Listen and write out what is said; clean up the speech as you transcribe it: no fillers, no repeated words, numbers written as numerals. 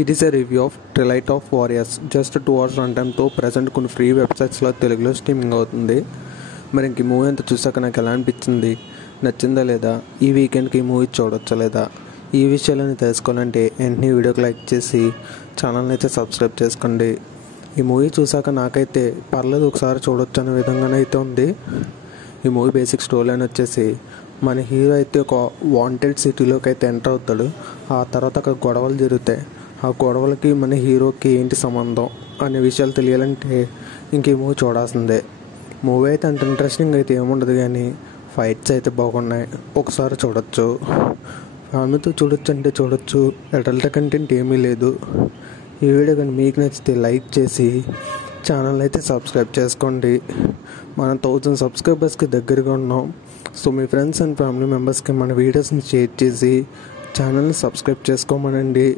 It is a review of Twilight of Warriors. Just 2 hours runtime తో present కొన్ని free వెబ్సైట్స్లో తెలుగులో streaming అవుతుంది. మరి ఇంక ఈ మూవీ అంతా చూసాక నాకు ఎలా అనిపించింది, నచ్చిందా లేదా, ఈ వీకెండ్కి ఈ మూవీ చూడొచ్చా లేదా, ఈ విషయాలని తెలుసుకోవాలంటే వెంటనే వీడియోకి లైక్ చేసి ఛానల్ని అయితే సబ్స్క్రైబ్ చేసుకోండి. ఈ మూవీ చూసాక నాకైతే పర్లేదు, ఒకసారి చూడొచ్చు అనే విధంగానే అయితే ఉంది. ఈ మూవీ బేసిక్ స్టోరీ అని వచ్చేసి మన హీరో అయితే ఒక వాంటెడ్ సిటీలోకి అయితే ఎంటర్ అవుతాడు. ఆ తర్వాత అక్కడ గొడవలు జరుగుతాయి. ఆ గొడవలకి మన హీరోకి ఏంటి సంబంధం అనే విషయాలు తెలియాలంటే ఇంక ఈ మూవీ చూడాల్సిందే. మూవీ అయితే అంత ఇంట్రెస్టింగ్ అయితే ఏముండదు, కానీ ఫైట్స్ అయితే బాగున్నాయి, ఒకసారి చూడొచ్చు. ఫ్యామిలీతో చూడొచ్చు అంటే చూడొచ్చు, అడల్ట్ కంటెంట్ ఏమీ లేదు. ఈ వీడియో కానీ మీకు నచ్చితే లైక్ చేసి ఛానల్ అయితే సబ్స్క్రైబ్ చేసుకోండి. మనం 1000 సబ్స్క్రైబర్స్కి దగ్గరగా ఉన్నాం. So me friends and family మెంబర్స్కి మన వీడియోస్ని షేర్ చేసి ఛానల్ని సబ్స్క్రైబ్ చేసుకోమనండి.